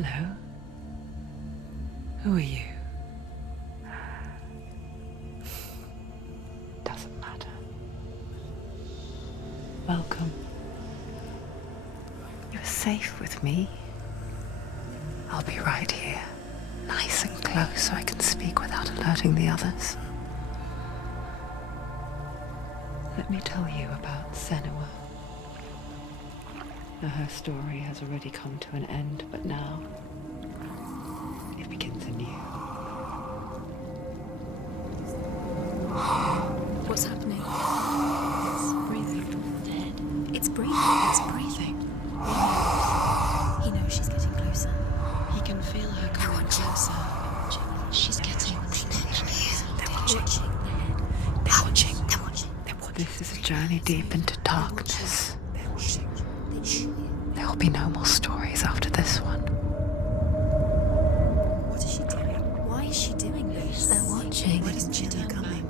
Hello. Who are you? Doesn't matter. Welcome. You're safe with me. I'll be right here, nice and close so I can speak without alerting the others. Let me tell you about Senua. Now, her story has already come to an end, but now it begins anew. What's happening? It's breathing. Dead. It's breathing. It's breathing. Why? He knows she's getting closer. He can feel her coming closer. She's getting closer. They're watching. They're watching. They're watching. This is a journey deep into darkness. There will be no more stories after this one. What is she doing? Why is she doing this? They're watching. Why doesn't she turn coming?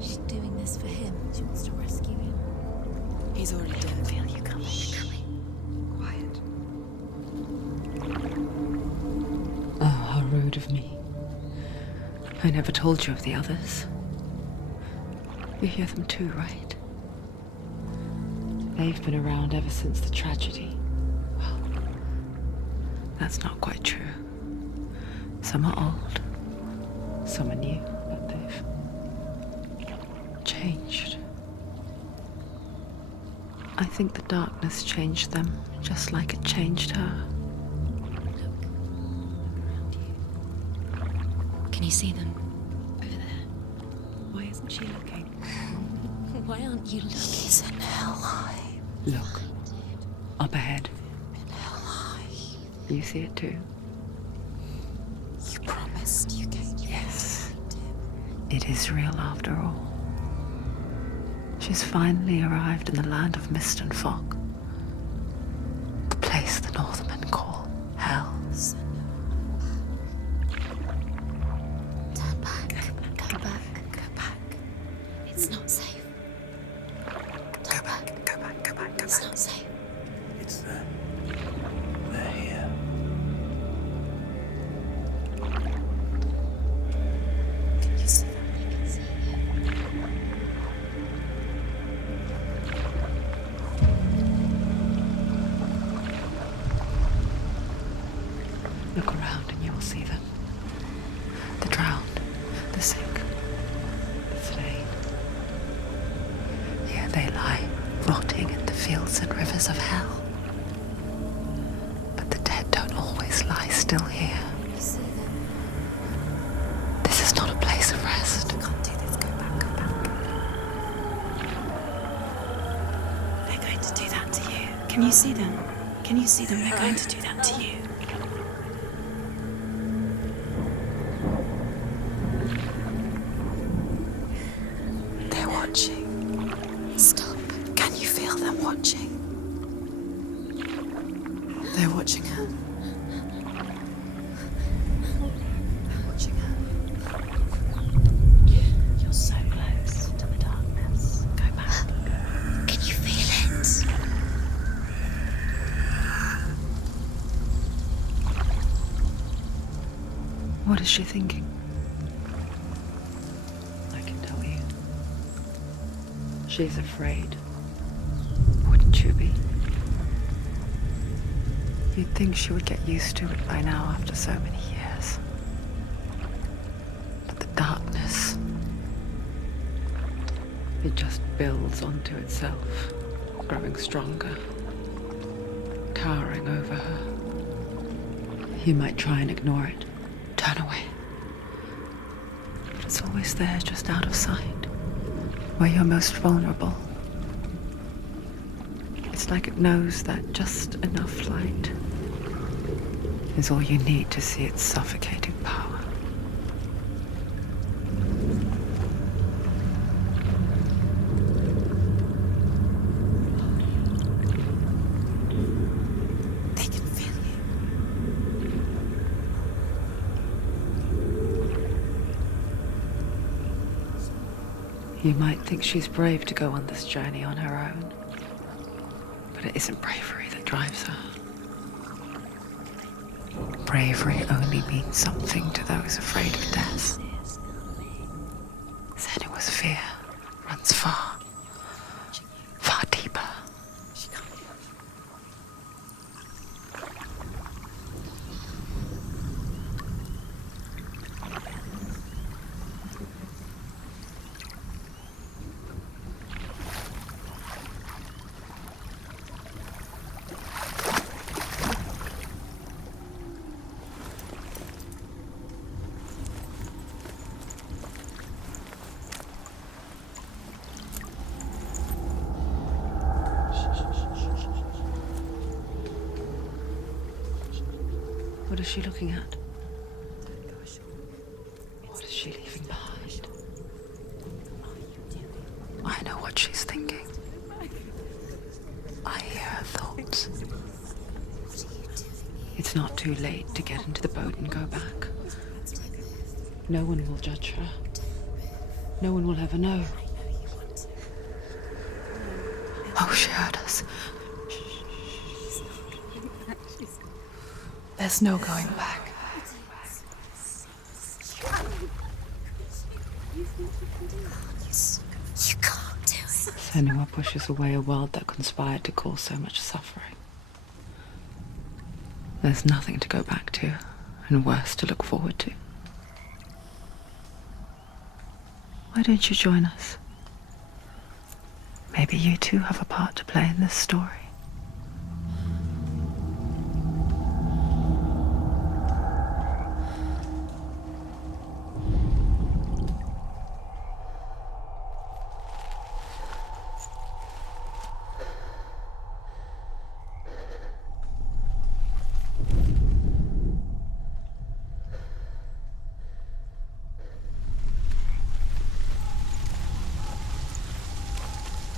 She's doing this for him. She wants to rescue him. He's already dead. I feel you coming. Quiet. Oh, how rude of me. I never told you of the others. You hear them too, right? They've been around ever since the tragedy. Well, that's not quite true. Some are old, some are new, but they've changed. I think the darkness changed them, just like it changed her. Can you see them? Over there. Why isn't she looking? Why aren't you looking? He's in Helheim. Look, up ahead. In Helheim. You see it too? You promised you came. Yes. It is real after all. She's finally arrived in the land of mist and fog. The place the Northmen call Hell. Turn back. Go back. Go back. It's not safe. Go back. Go back. Go back. Go It's back. not safe. It's them. They're here. Can you see them? I can see you. Look around and you'll see them. The drowned, the sick, the slain. Here they lie, rotting in the fields and rivers of hell. But the dead don't always lie still here. You see them? This is not a place of rest. You can't do this. Go back. Go back. They're going to do that to you. Can you see them? Can you see them? They're going to do that to you. They're watching. Stop. Can you feel them watching? They're watching her. They're watching her. You're so close to the darkness. Go back. Can you feel it? What is she thinking? I can tell you. She's afraid. Wouldn't you be? You'd think she would get used to it by now after so many years. But the darkness, it just builds onto itself, growing stronger, towering over her. You might try and ignore it, turn away. But it's always there, just out of sight, where you're most vulnerable. It's like it knows that just enough light is all you need to see its suffocating power. They can feel you. You might think she's brave to go on this journey on her own, but it isn't bravery that drives her. bravery only means something to those afraid of death. Senua's fear runs far, far deeper. What is she looking at? What is she leaving behind? I know what she's thinking. I hear her thoughts. It's not too late to get into the boat and go back. No one will judge her. No one will ever know. Oh, she heard us. There's no going back. You can't do it. Senua pushes away a world that conspired to cause so much suffering. There's nothing to go back to, and worse to look forward to. Why don't you join us? Maybe you too have a part to play in this story.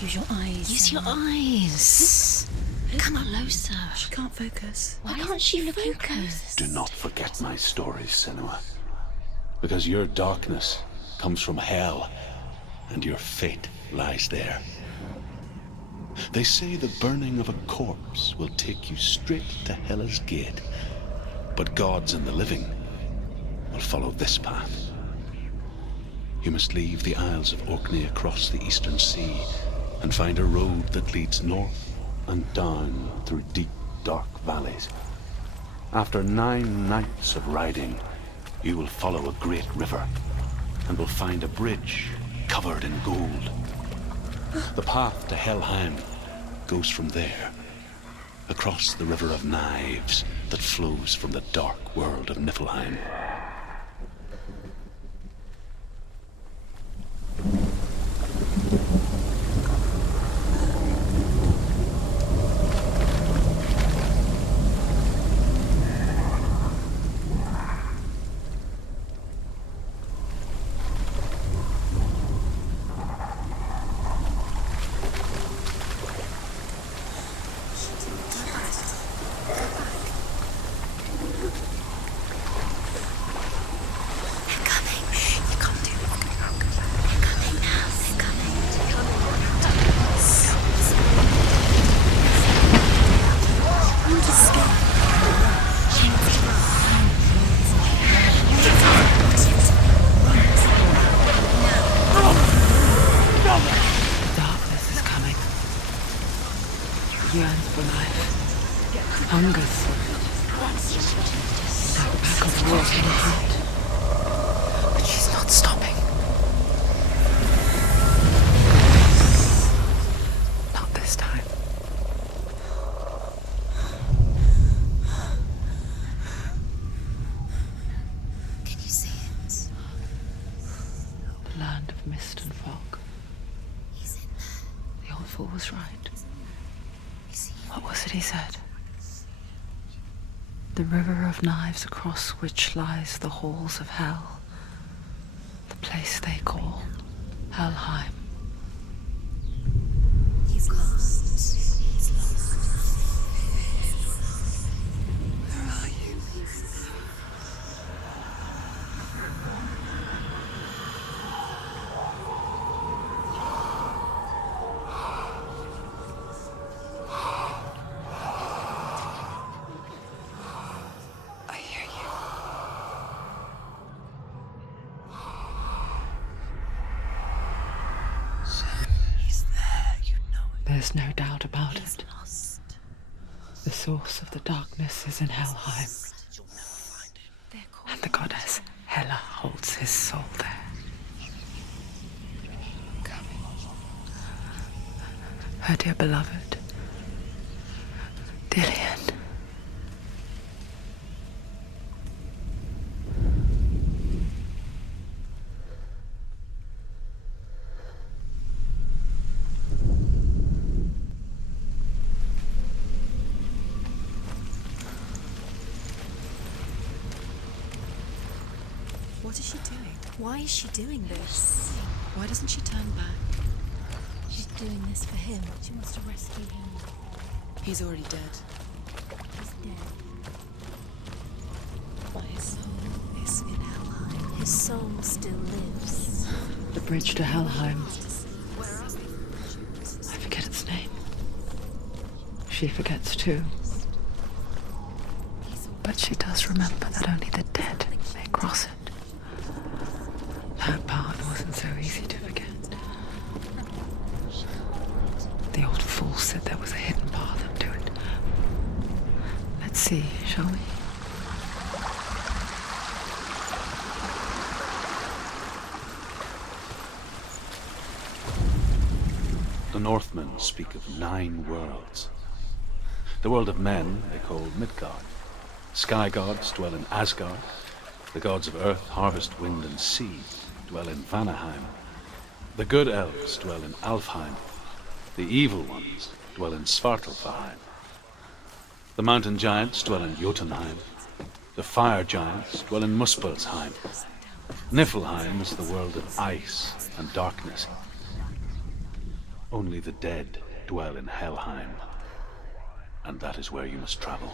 Use your eyes. Use your eyes. Come on, Closer. She can't focus. Why can't she focus? Do not forget my stories, Senua. Because your darkness comes from hell, and your fate lies there. They say the burning of a corpse will take you straight to Hela's gate, but gods and the living will follow this path. You must leave the Isles of Orkney across the eastern sea and find a road that leads north and down through deep, dark valleys. After 9 nights of riding, you will follow a great river and will find a bridge covered in gold. The path to Helheim goes from there, across the River of Knives that flows from the dark world of Niflheim. Yearns for life, hungers for it, like a pack of wolves in a hunt. But she's not stopping. Not this time. Can you see it? The land of mist and fog. He's in there. The old fool was right. You see? What was it he said? The river of knives across which lies the halls of hell. The place they call Helheim. He's lost. He's lost. Where are you? I hear There's no doubt about He's it. lost. The source of the darkness is in Helheim, They're calling and the goddess Hela holds his soul there. Her dear beloved, Dillian. What is she doing? Why is she doing this? Why doesn't she turn back? She's doing this for him. She wants to rescue him. He's already dead. He's dead. But his soul is in Helheim. His soul still lives. The bridge to Helheim. Where are they? I forget its name. She forgets too. But she does remember that only the dead may cross it. That part wasn't so easy to forget. The old fool said there was a hidden path up to it. Let's see, shall we? The Northmen speak of 9 worlds. The world of men they call Midgard. Sky gods dwell in Asgard. The gods of earth, harvest, wind, and sea dwell in Vanaheim. The good elves dwell in Alfheim. The evil ones dwell in Svartalfheim. The mountain giants dwell in Jotunheim. The fire giants dwell in Muspelheim. Niflheim is the world of ice and darkness. Only the dead dwell in Helheim, and that is where you must travel.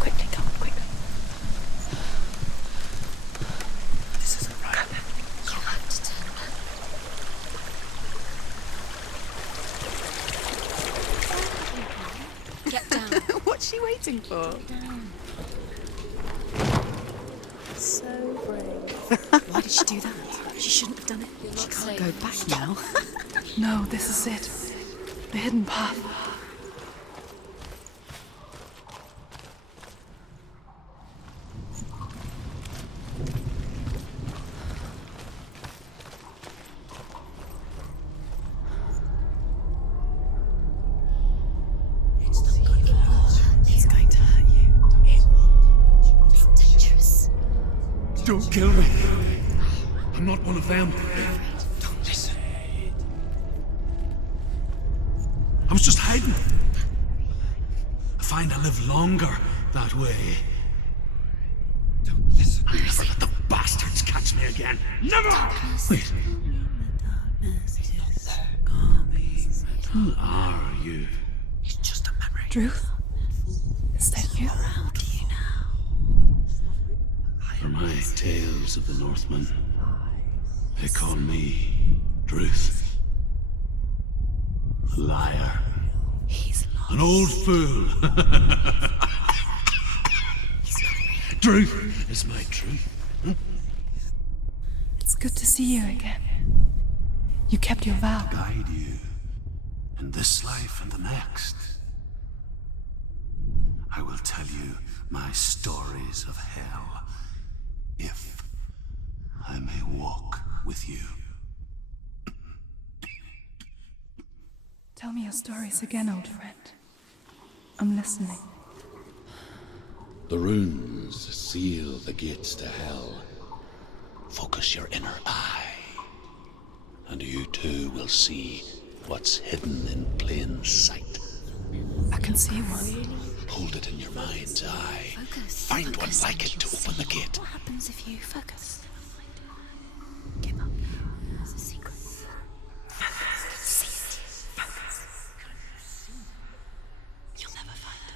Quickly, come on, quickly. This isn't right. You have to turn back. Get down. What's she waiting for? Down. So brave. Why did she do that? She shouldn't have done it. You're She not can't safe. go back now. No, this is it. The hidden path. It's not going to hurt. It's going to hurt you. It's dangerous. Don't kill me. I'm not one of them. Don't listen. I was just hiding. I find I live longer that way. Don't listen. I'll never let the bastards catch me again. Never! Wait, who are you? It's just a memory. Druth? Is that you? How do you now? For my tales of the Northmen, they call me Druth. A liar. He's lost. An old fool. Truth is my truth. It's good to see you again. You kept your vow. Guide you in this life and the next. I will tell you my stories of hell, if I may walk with you. Tell me your stories again, old friend. I'm listening. The runes seal the gates to hell. Focus your inner eye, and you too will see what's hidden in plain sight. I can see one. Hold it in your mind's eye. Focus. Find one Focus like and it to you'll open the see. gate. What happens if you focus? Give up. There's a secret. You'll never find it.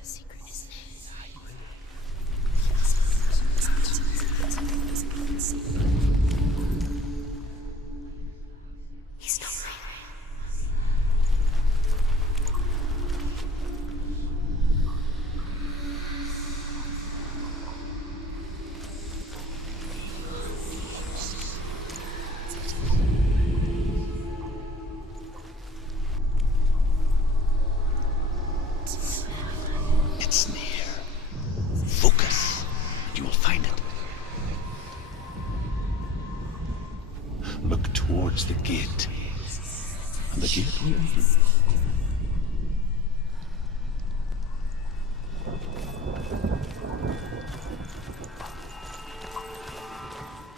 The secret is towards the gate. And the gate will open.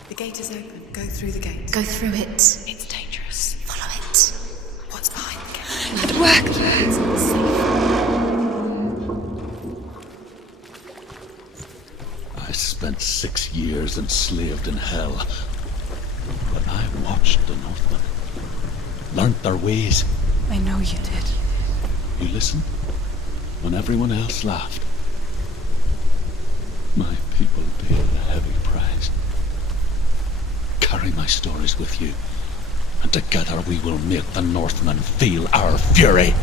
The gate is open. Go through the gate. Go through it. It's dangerous. Follow it. What's behind the gate? It worked. It's not safe. I spent 6 years enslaved in hell. But I watched the Northmen. Learnt their ways. I know you did. You listened when everyone else laughed. My people paid a heavy price. Carry my stories with you, and together we will make the Northmen feel our fury.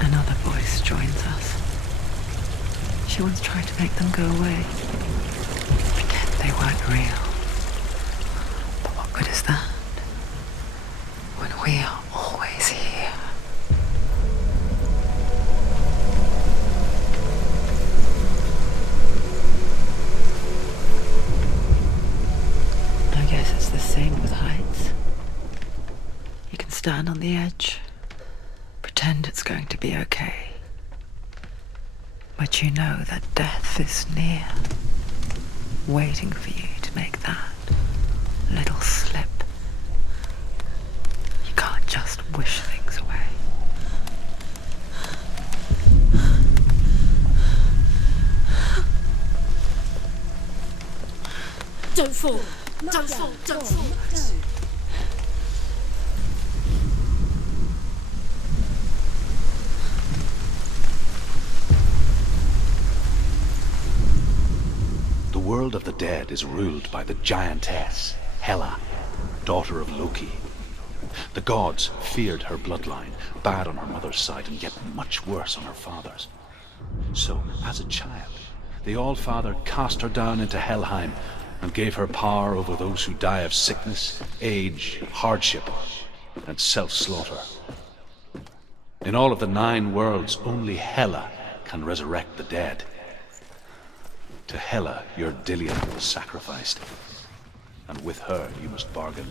Another voice joins us. She once tried to make them go away. Pretend they weren't real. But what good is that? When we are always here. I guess it's the same with heights. You can stand on the edge, pretend it's going to be okay. But you know that death is near, waiting for you to make that little slip. You can't just wish things away. Don't fall. Don't fall. Don't fall. The world of the dead is ruled by the giantess, Hela, daughter of Loki. The gods feared her bloodline, bad on her mother's side and yet much worse on her father's. So, as a child, the All-Father cast her down into Helheim and gave her power over those who die of sickness, age, hardship, and self-slaughter. In all of the 9 worlds, only Hela can resurrect the dead. To Hela, your Dillion was sacrificed, and with her you must bargain.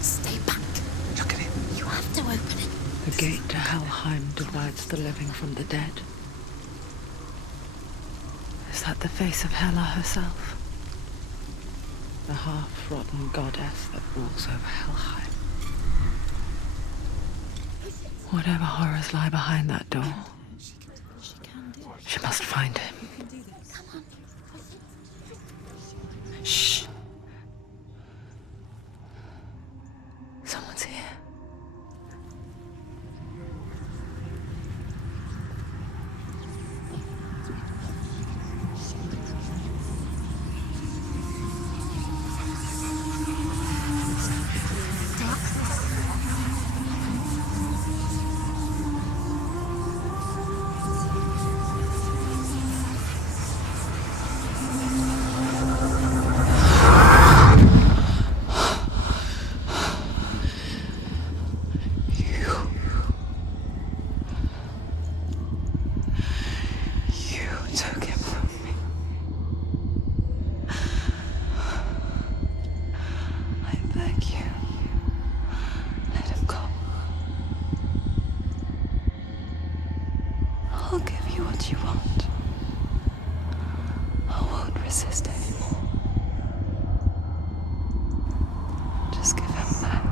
Stay back. Look at it. You have to open it. The gate to Helheim divides the living from the dead. Is that the face of Hela herself? The half-rotten goddess that rules over Helheim. Whatever horrors lie behind that door, she must find him. Shh. Someone's here. I'll give you what you want. I won't resist anymore. Just give him back.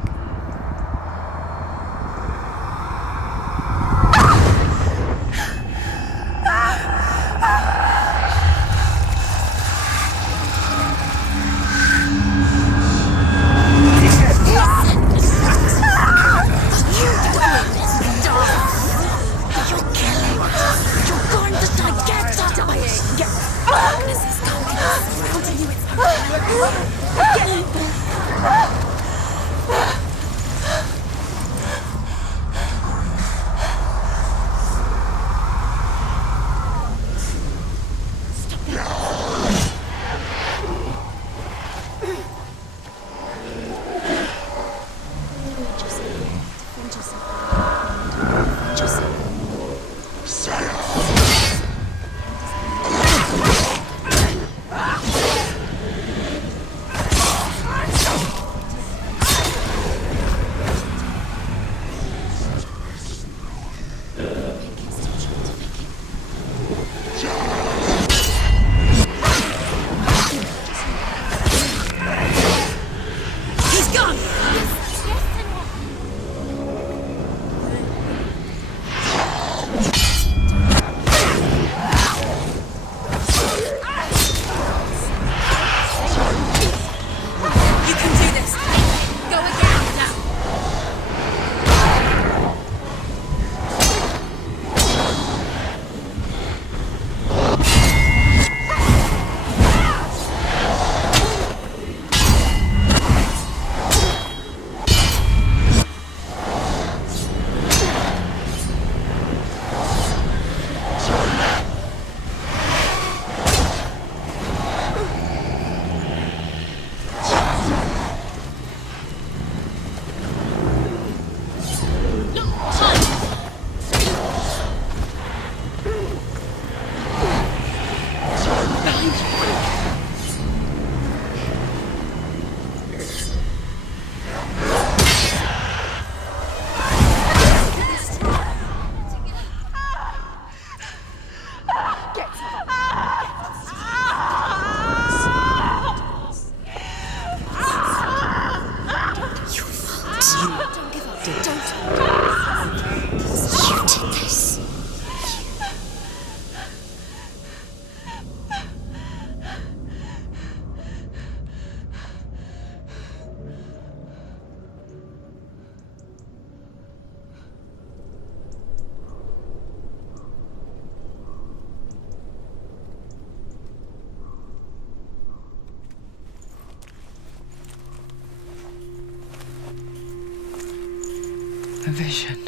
A vision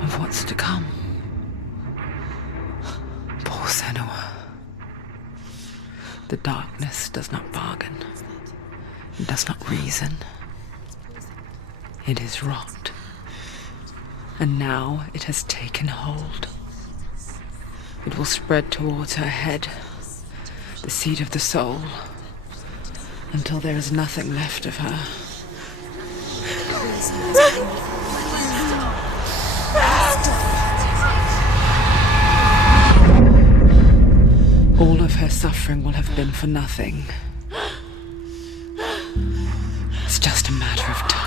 of what's to come. Poor Senua. The darkness does not bargain. It does not reason. It is wrought. And now it has taken hold. It will spread towards her head, the seat of the soul, until there is nothing left of her. All of her suffering will have been for nothing. It's just a matter of time.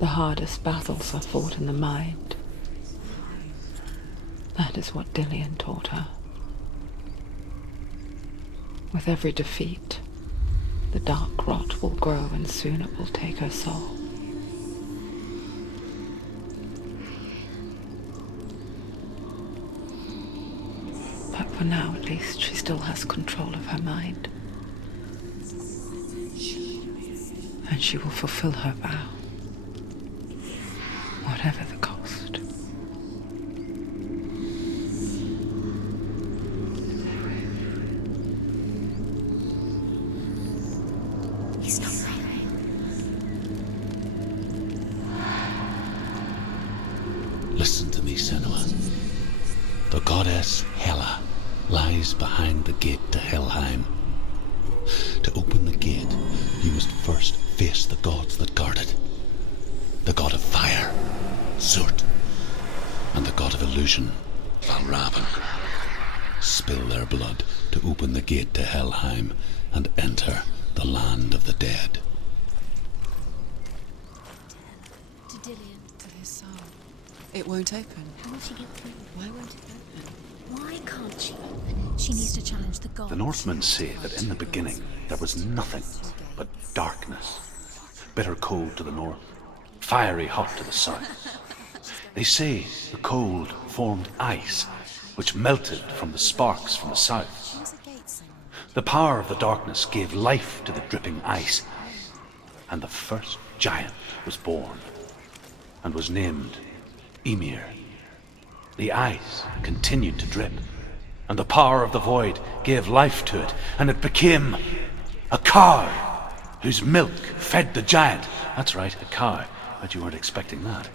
The hardest battles are fought in the mind. That is what Dillian taught her. With every defeat, the dark rot will grow and soon it will take her soul. But for now, at least, she still has control of her mind. And she will fulfill her vow. Whatever the cost. He's not right. Listen to me, Senua. The goddess Hela lies behind the gate to Helheim. To open the gate, you must first face the gods that guard it. The god of fire, Zurt, and the god of illusion, Valravan. Spill their blood to open the gate to Helheim and enter the land of the dead. To Dillian. To his soul. It won't open. How will she get through? Why won't it open? Why can't she open it? She needs to challenge the gods. The Northmen say that in the beginning there was nothing but darkness. Bitter cold to the north, fiery hot to the south. They say the cold formed ice, which melted from the sparks from the south. The power of the darkness gave life to the dripping ice, and the first giant was born, and was named Ymir. The ice continued to drip, and the power of the void gave life to it, and it became a cow, whose milk fed the giant. That's right, a cow. Bet you weren't expecting that.